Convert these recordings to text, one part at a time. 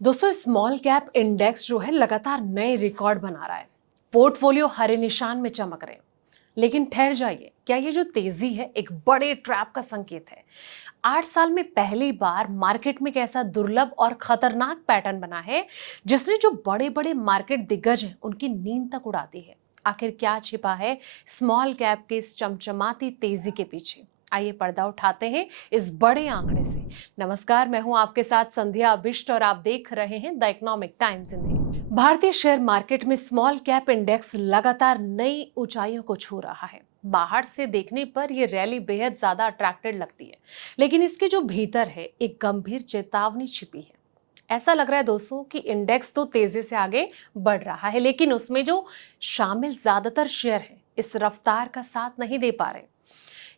दोस्तों small cap index जो है लगातार नए रिकॉर्ड बना रहा है। पोर्टफोलियो हरे निशान में चमक रहे हैं। लेकिन ठहर जाइए, क्या ये जो तेजी है एक बड़े ट्रैप का संकेत है? 8 साल में पहली बार मार्केट में एक ऐसा दुर्लभ और खतरनाक पैटर्न बना है जिसने जो बड़े बड़े मार्केट दिग्गज हैं उनकी नींद तक उड़ा दी है। आखिर क्या छिपा है स्मॉल कैप के इस चमचमाती तेजी के पीछे? आइए पर्दा उठाते हैं इस बड़े आंकड़े से। नमस्कार, मैं हूं आपके साथ संध्या अभिष्ट और आप देख रहे हैं द इकोनॉमिक टाइम्स हिंदी। भारतीय शेयर मार्केट में स्मॉल कैप इंडेक्स लगातार नई ऊंचाइयों को छू रहा है। बाहर से देखने पर यह रैली बेहद ज्यादा अट्रैक्टेड लगती है, लेकिन इसके जो भीतर है एक गंभीर चेतावनी छिपी है। ऐसा लग रहा है दोस्तों कि इंडेक्स तो तेजी से आगे बढ़ रहा है, लेकिन उसमें जो शामिल ज्यादातर शेयर हैं इस रफ्तार का साथ नहीं दे पा रहे।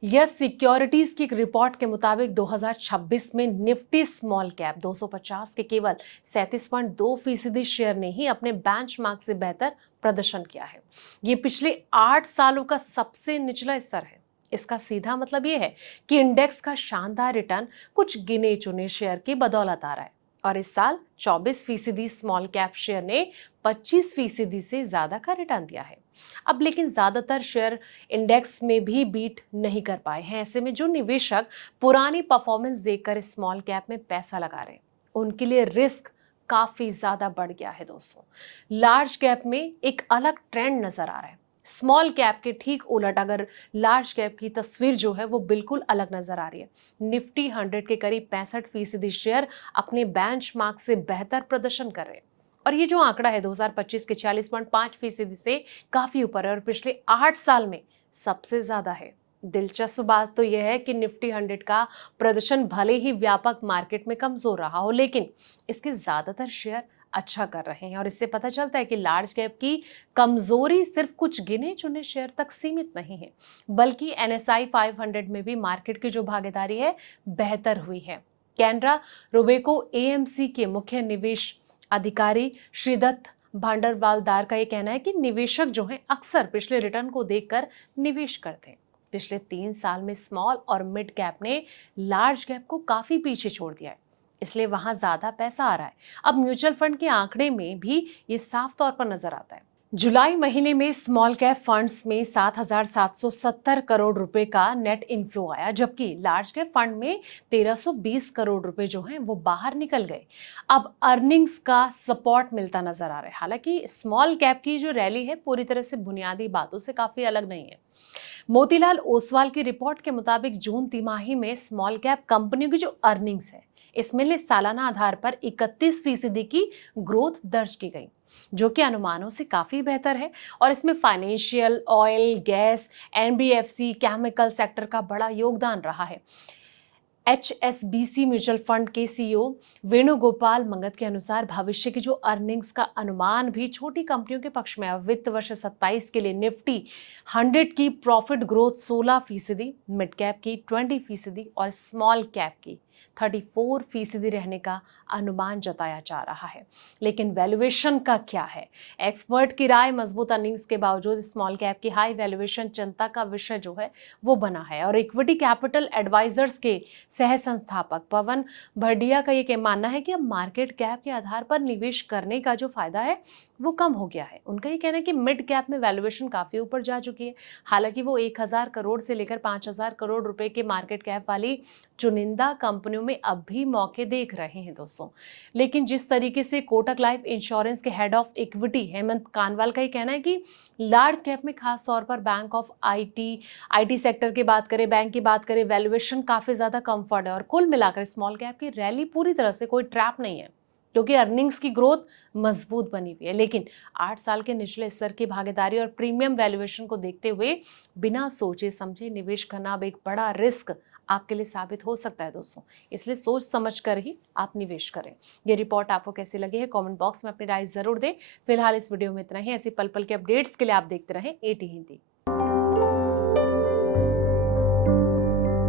यस सिक्योरिटीज की एक रिपोर्ट के मुताबिक 2026 में निफ्टी स्मॉल कैप 250 के केवल 37.2% शेयर ने ही अपने बेंचमार्क से बेहतर प्रदर्शन किया है। ये पिछले 8 सालों का सबसे निचला स्तर है। इसका सीधा मतलब ये है कि इंडेक्स का शानदार रिटर्न कुछ गिने चुने शेयर की बदौलत आ रहा है। और इस साल 24% स्मॉल कैप शेयर ने 25% से ज्यादा का रिटर्न दिया है। अब लेकिन ज्यादातर शेयर इंडेक्स में भी बीट नहीं कर पाए हैं। ऐसे में जो निवेशक पुरानी परफॉर्मेंस देखकर स्मॉल कैप में पैसा लगा रहे हैं उनके लिए रिस्क काफी ज्यादा बढ़ गया है दोस्तों। लार्ज कैप में एक अलग ट्रेंड नजर आ रहा है। स्मॉल कैप के ठीक उलट अगर लार्ज कैप की तस्वीर जो है वो बिल्कुल अलग नजर आ रही है। निफ्टी 100 के करीब 65% शेयर अपने बेंचमार्क से बेहतर प्रदर्शन कर रहे हैं। और ये जो आंकड़ा है 2025 के 46.5% से काफी ऊपर है और पिछले 8 साल में सबसे ज्यादा है। दिलचस्प बात तो यह है कि निफ्टी 100 का प्रदर्शन भले ही व्यापक मार्केट में कमजोर रहा हो, लेकिन इसके ज्यादातर शेयर अच्छा कर रहे हैं। और इससे पता चलता है कि लार्ज कैप की कमजोरी सिर्फ कुछ गिने चुने शेयर तक सीमित नहीं है, बल्कि एनएसआई 500 में भी मार्केट की जो भागीदारी है बेहतर हुई है। कैनरा रोबेको एएमसी के मुख्य निवेश अधिकारी श्रीदत्त भांडरवालदार का ये कहना है कि निवेशक जो हैं अक्सर पिछले रिटर्न को देखकर निवेश करते हैं। पिछले 3 साल में स्मॉल और मिड कैप ने लार्ज कैप को काफी पीछे छोड़ दिया है, इसलिए वहां ज्यादा पैसा आ रहा है। अब म्यूचुअल फंड के आंकड़े में भी ये साफ तौर पर नजर आता है। जुलाई महीने में स्मॉल कैप फंड्स में 7,770 करोड़ रुपए का नेट इनफ्लो आया, जबकि लार्ज कैप फंड में 1,320 करोड़ रुपए जो हैं वो बाहर निकल गए। अब अर्निंग्स का सपोर्ट मिलता नजर आ रहा है। हालांकि स्मॉल कैप की जो रैली है पूरी तरह से बुनियादी बातों से काफी अलग नहीं है। मोतीलाल ओसवाल की रिपोर्ट के मुताबिक जून तिमाही में स्मॉल कैप कंपनियों की जो अर्निंग्स है इसमें ने सालाना आधार पर 31% की ग्रोथ दर्ज की गई, जो कि अनुमानों से काफी बेहतर है। और इसमें financial, oil, gas, NBFC, chemical sector का बड़ा योगदान रहा है। एचएसबीसी म्यूचुअल फंड के सीईओ वेणुगोपाल मंगत के अनुसार भविष्य की जो अर्निंग्स का अनुमान भी छोटी कंपनियों के पक्ष में है। वित्त वर्ष 27 के लिए निफ्टी 100 की प्रॉफिट ग्रोथ 16%, मिड कैप की 20% और स्मॉल कैप की 34% रहने का अनुमान जताया जा रहा है। लेकिन वैल्यूएशन का क्या है? एक्सपर्ट की राय मजबूत अर्निंग्स के बावजूद स्मॉल कैप की हाई वैल्यूएशन चिंता का विषय जो है वो बना है। और इक्विटी कैपिटल एडवाइजर्स के सह संस्थापक पवन भरडिया का ये मानना है कि अब मार्केट कैप के आधार पर निवेश करने का जो फायदा है वो कम हो गया है। उनका ये कहना है कि मिड कैप में वैल्यूएशन काफी ऊपर जा चुकी है। हालांकि वो 1,000 करोड़ से लेकर 5,000 करोड़ रुपए के मार्केट कैप वाली चुनिंदा कंपनियों में अब भी मौके देख रहे हैं दोस्तों। लेकिन जिस तरीके से कोटक लाइफ इंश्योरेंस के हेड ऑफ इक्विटी हेमंत कानवाल का ये कहना है कि लार्ज कैप में खास तौर पर बैंक ऑफ आईटी सेक्टर की बात करें, बैंक की बात करें, वैल्यूएशन काफी ज्यादा कंफर्ट है। और कुल मिलाकर स्मॉल कैप की रैली पूरी तरह से कोई ट्रैप नहीं है, क्योंकि अर्निंग्स की ग्रोथ मजबूत बनी हुई है। लेकिन 8 साल के निचले स्तर की भागीदारी और प्रीमियम वैल्यूएशन को देखते हुए बिना सोचे समझे निवेश करना अब एक बड़ा रिस्क आपके लिए साबित हो सकता है दोस्तों। इसलिए सोच समझ कर ही आप निवेश करें। ये रिपोर्ट आपको कैसी लगी है कमेंट बॉक्स में अपनी राय जरूर दें। फिलहाल इस वीडियो में इतना ही। ऐसी पल पल के अपडेट्स के लिए आप देखते रहें एटी हिंदी।